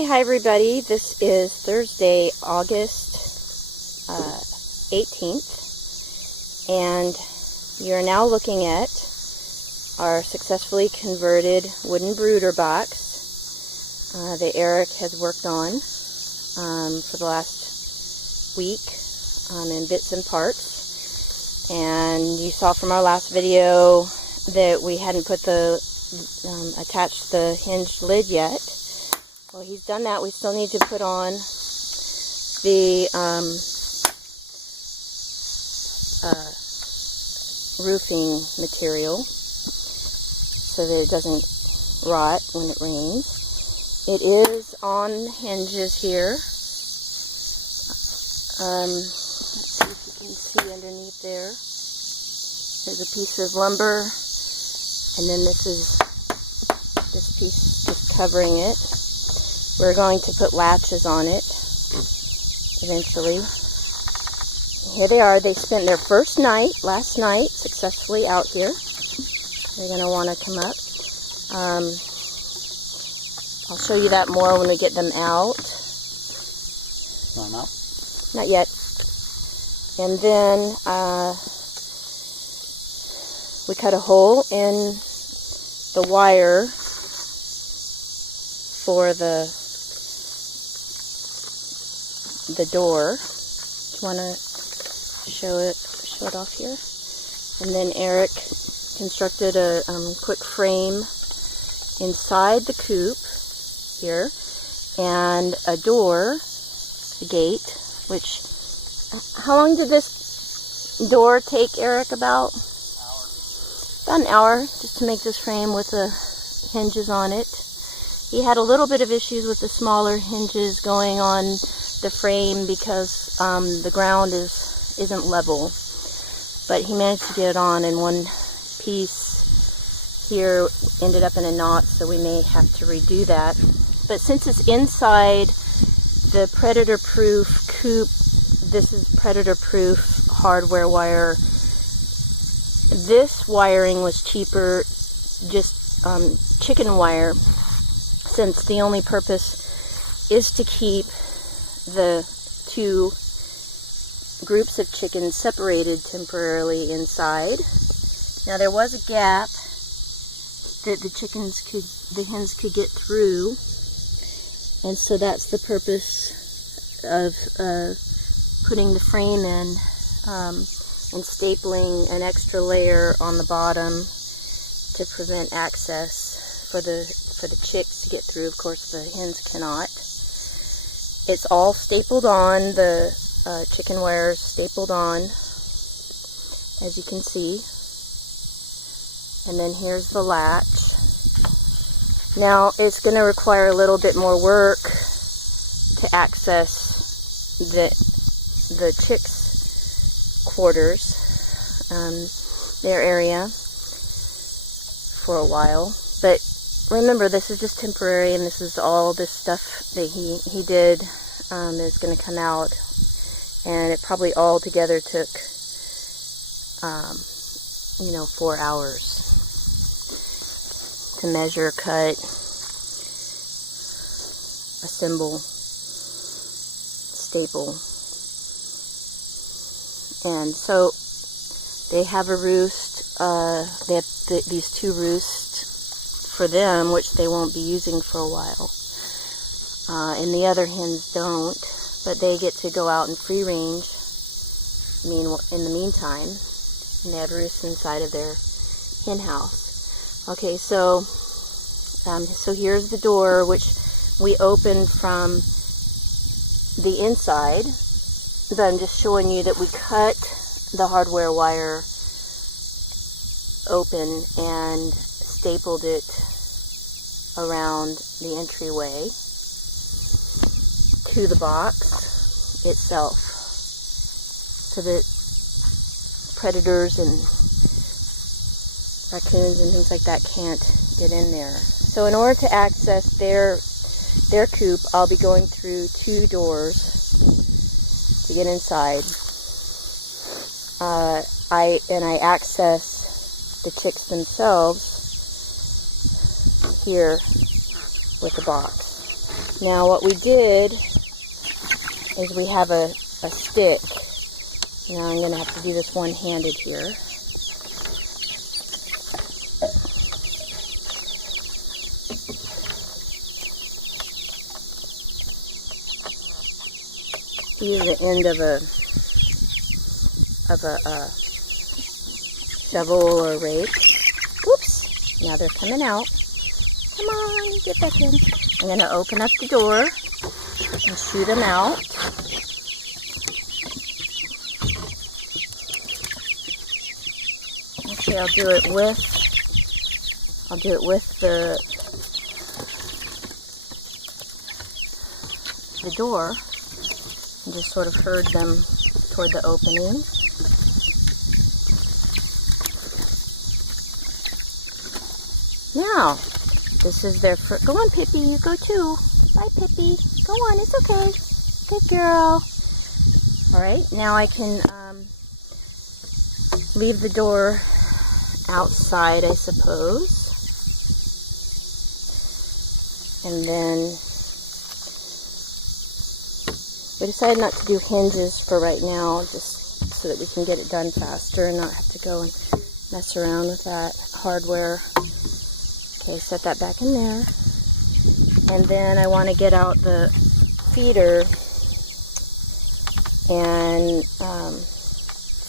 Hi everybody. This is Thursday, August 18th, and you're now looking at our successfully converted wooden brooder box that Eric has worked on for the last week in bits and parts. And you saw from our last video that we hadn't put the attached the hinged lid yet. Well, he's done that. We still need to put on the roofing material so that it doesn't rot when it rains. It is on hinges here. Let's see if you can see underneath there. There's a piece of lumber, and then this piece just covering it. We're going to put latches on it eventually. Here they are. They spent their first night, last night, successfully out here. They're going to want to come up. I'll show you that more when we get them out. Want them out? Not yet. And then we cut a hole in the wire for the door. Do you want to show it off here? And then Eric constructed a quick frame inside the coop here, and a door, a gate, which, how long did this door take Eric? About an hour just to make this frame with the hinges on it. He had a little bit of issues with the smaller hinges going on the frame because the ground isn't level, but he managed to get it on, and one piece here ended up in a knot, so we may have to redo that. But since it's inside the predator-proof coop, this is predator-proof hardware wire. This wiring was cheaper, just chicken wire, since the only purpose is to keep the two groups of chickens separated temporarily inside. Now there was a gap that the hens could get through, and so that's the purpose of putting the frame in and stapling an extra layer on the bottom to prevent access for the chicks to get through. Of course, the hens cannot. It's all stapled on, the chicken wire is stapled on, as you can see. And then here's the latch. Now, it's going to require a little bit more work to access the chicks' quarters, their area, for a while. But remember, this is just temporary, and this is all this stuff that he did is going to come out, and it probably all together took 4 hours to measure, cut, assemble, staple. And so they have a roost. They have these two roosts for them, which they won't be using for a while. And the other hens don't, but they get to go out in free range in the meantime, and they have roosts inside of their hen house. Okay, so here's the door, which we opened from the inside, but I'm just showing you that we cut the hardware wire open and stapled it around the entryway to the box itself, so that predators and raccoons and things like that can't get in there. So in order to access their coop, I'll be going through two doors to get inside. I access the chicks themselves here with the box. Now what we did is we have a stick. Now I'm going to have to do this one-handed here. Use the end of a shovel or rake. Oops! Now they're coming out. Come on, get back in. I'm going to open up the door and shoo them out. Actually, I'll do it with the door. And just sort of herd them toward the opening. Now, this is their first. Go on, Pippi, you go too. Bye, Pippi. Go on, it's okay. Good girl. Alright, now I can leave the door outside, I suppose. And then we decided not to do hinges for right now, just so that we can get it done faster and not have to go and mess around with that hardware. Okay, set that back in there. And then I want to get out the feeder and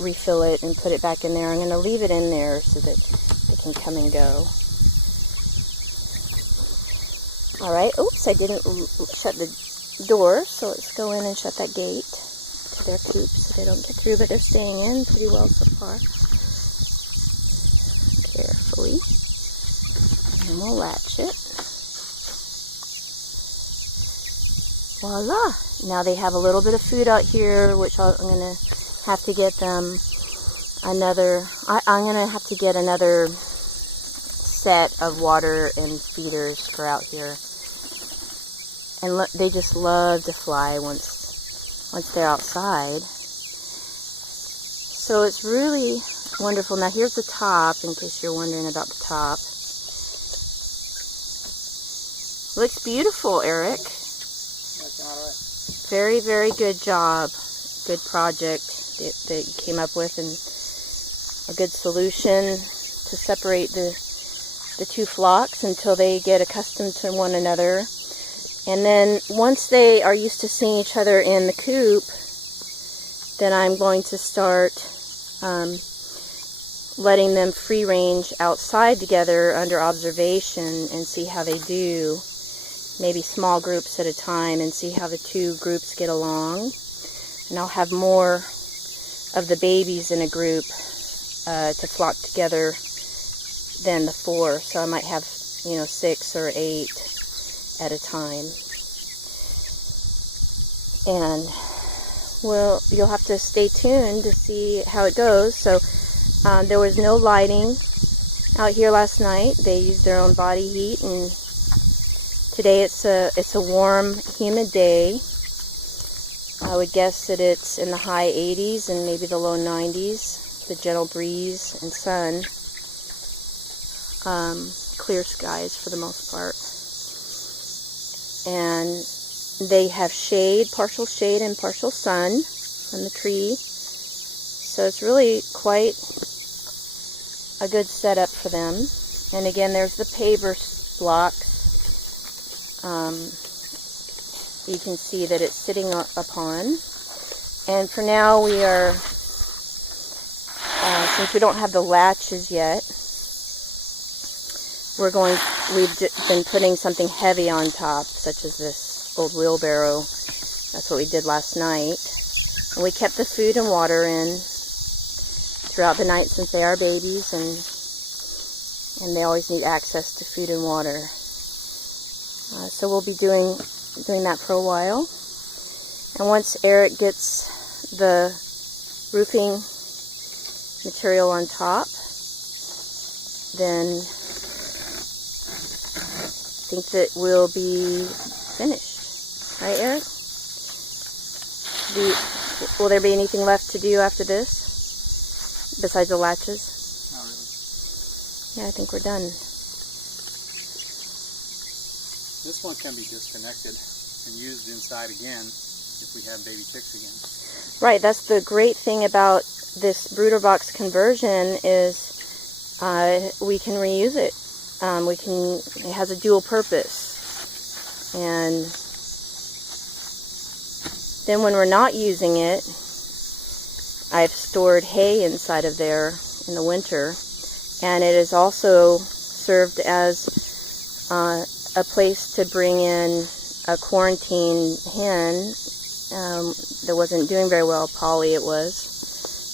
refill it and put it back in there. I'm going to leave it in there so that it can come and go. Alright, oops, I didn't shut the door, so let's go in and shut that gate to their coop so they don't get through, but they're staying in pretty well so far. Carefully. And we'll latch it. Voila! Now they have a little bit of food out here, which I'm going to have to get them another, I'm going to have to get another set of water and feeders for out here. And look, they just love to fly once they're outside. So it's really wonderful. Now here's the top, in case you're wondering about the top. Looks beautiful, Eric. That's all right. Very, very good job. Good project that you came up with, and a good solution to separate the two flocks until they get accustomed to one another. And then once they are used to seeing each other in the coop, then I'm going to start letting them free range outside together under observation and see how they do. Maybe small groups at a time, and see how the two groups get along. And I'll have more of the babies in a group to flock together than the 4. So I might have, 6 or 8 at a time. And well, you'll have to stay tuned to see how it goes. So there was no lighting out here last night. They used their own body heat, and today it's a warm, humid day. I would guess that it's in the high 80s and maybe the low 90s. The gentle breeze and sun. Clear skies for the most part. And they have shade, partial shade and partial sun from the tree. So it's really quite a good setup for them. And again, there's the paver blocks. You can see that it's sitting upon. And for now we are, since we don't have the latches yet, we've been putting something heavy on top, such as this old wheelbarrow. That's what we did last night. And we kept the food and water in throughout the night since they are babies, and they always need access to food and water. So we'll be doing that for a while. And once Eric gets the roofing material on top, then I think that we'll be finished. Right, Eric? Will there be anything left to do after this? Besides the latches? Not really. Yeah, I think we're done. This one can be disconnected and used inside again if we have baby chicks again. Right, that's the great thing about this brooder box conversion is we can reuse it. It has a dual purpose. And then when we're not using it, I've stored hay inside of there in the winter, and it has also served as a place to bring in a quarantine hen that wasn't doing very well. Polly it was.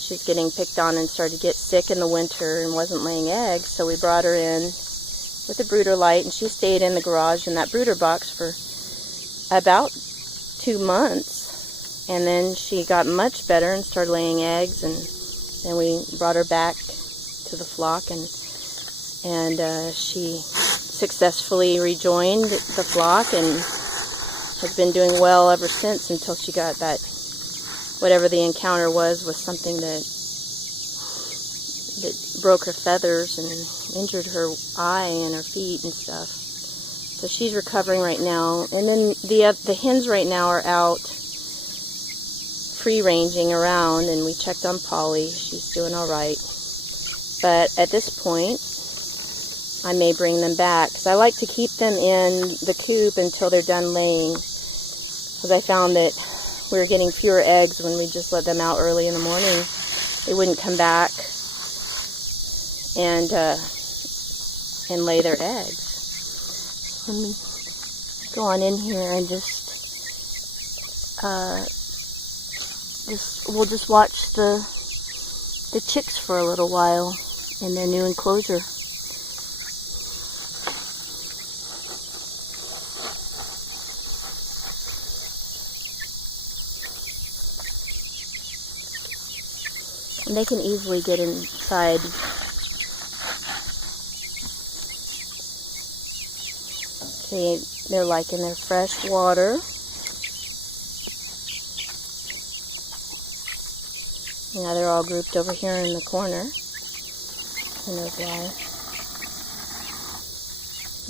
She's getting picked on and started to get sick in the winter and wasn't laying eggs, so we brought her in with a brooder light, and she stayed in the garage in that brooder box for about 2 months, and then she got much better and started laying eggs, and then we brought her back to the flock, and she successfully rejoined the flock and has been doing well ever since, until she got that, whatever the encounter was something that broke her feathers and injured her eye and her feet and stuff. So she's recovering right now. And then the hens right now are out free ranging around, and we checked on Polly. She's doing all right. But at this point, I may bring them back, because I like to keep them in the coop until they're done laying, because I found that we were getting fewer eggs when we just let them out early in the morning. They wouldn't come back and lay their eggs. Let me go on in here and we'll just watch the chicks for a little while in their new enclosure. And they can easily get inside. They're liking their fresh water. Now they're all grouped over here in the corner. Who knows why?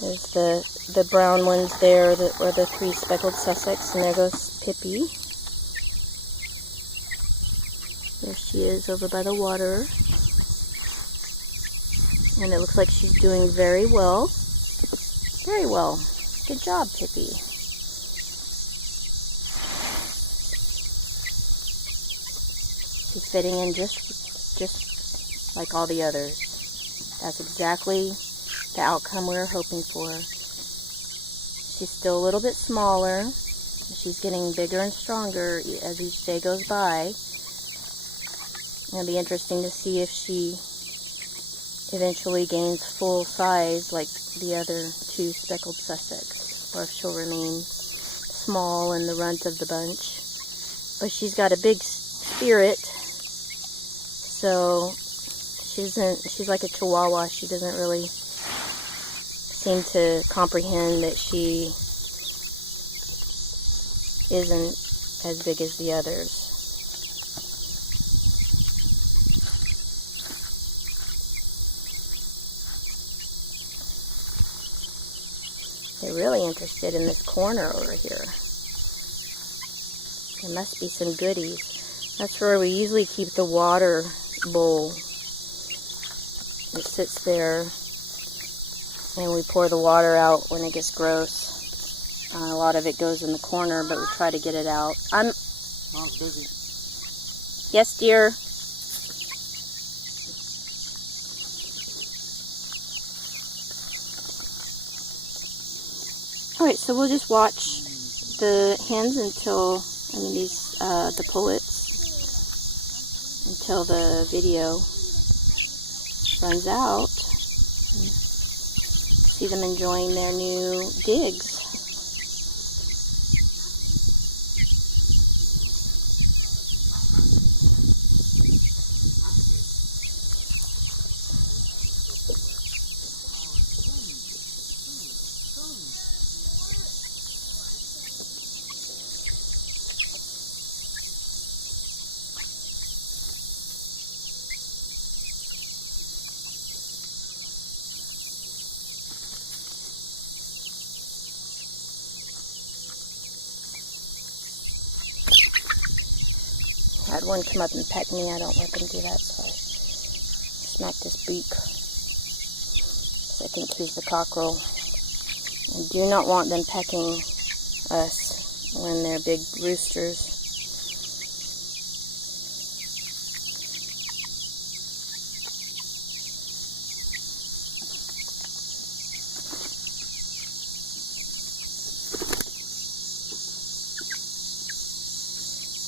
There's the brown ones there, or the 3 Speckled Sussex, and there goes Pippi. There she is over by the water. And it looks like she's doing very well. Very well. Good job, Pippi. She's fitting in just like all the others. That's exactly the outcome we were hoping for. She's still a little bit smaller. She's getting bigger and stronger as each day goes by. It'll be interesting to see if she eventually gains full size like the other 2 Speckled Sussex, or if she'll remain small in the runt of the bunch. But she's got a big spirit, so she's like a Chihuahua. She doesn't really seem to comprehend that she isn't as big as the others. They're really interested in this corner over here. There must be some goodies. That's where we usually keep the water bowl. It sits there, and we pour the water out when it gets gross. A lot of it goes in the corner, but we try to get it out. Mom's busy. Yes, dear. Alright, so we'll just watch the hens until, the pullets, until the video runs out. See them enjoying their new digs. one come up and peck me, I don't let them do that, so I smacked his beak. So I think he's the cockerel. I do not want them pecking us when they're big roosters.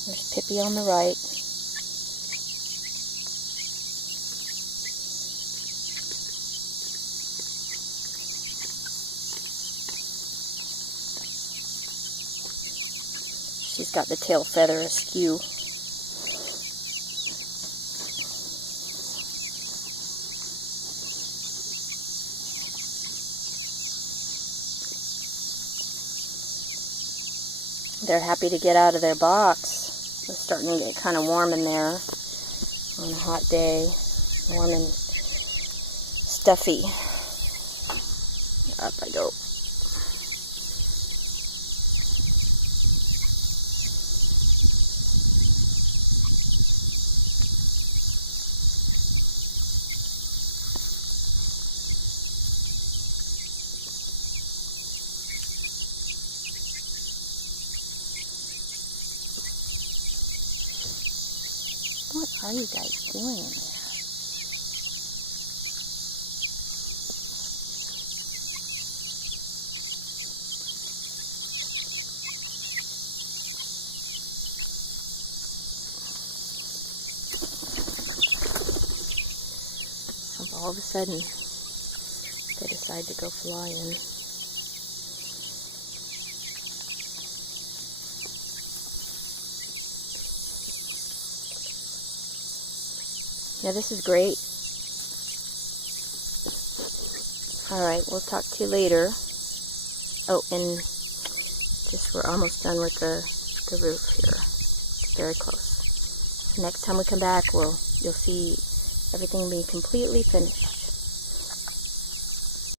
There's Pippi on the right. She's got the tail feather askew. They're happy to get out of their box. It's starting to get kind of warm in there on a hot day. Warm and stuffy. Up I go. What are you guys doing in there? All of a sudden, they decide to go flying. Yeah, this is great. Alright, we'll talk to you later. Oh, and just we're almost done with the roof here. It's very close. So next time we come back, you'll see everything be completely finished.